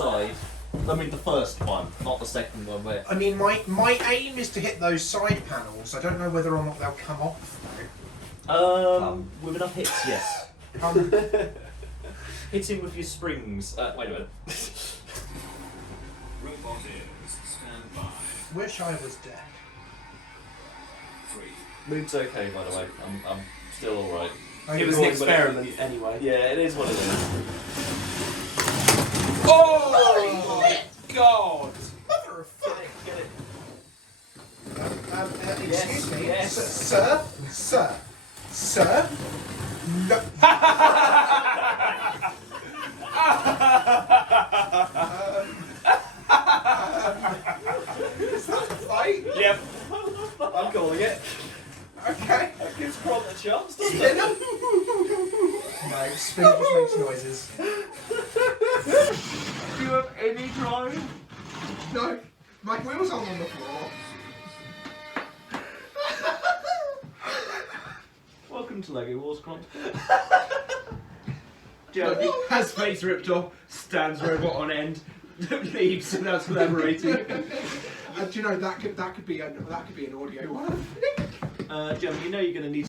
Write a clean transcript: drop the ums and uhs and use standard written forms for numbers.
side. I mean the first one, not the second one where... I mean, my aim is to hit those side panels. I don't know whether or not they'll come off, though. With enough hits, yes. Hit him with your springs. Wait a minute. Robotics, stand by. Wish I was dead. 3. Mood's okay, by the way. I'm still alright. It was an experiment, anyway. Yeah, it is what it is. Oh my god! Mother of fuck! Get it. Excuse me, yes. Sir? No. Is that a fight? Yep. I'm calling it. Okay. That gives Cront a chance, doesn't it? Spinner? No, Spinner just makes noises. Do you have any drive? No, my wheels aren't on the floor. Welcome to Lego Wars, Cront. Jeremy has face ripped off, stands robot on end, leaves without collaborating. Do you know that could be an audio one? Jeremy, you know you're going to need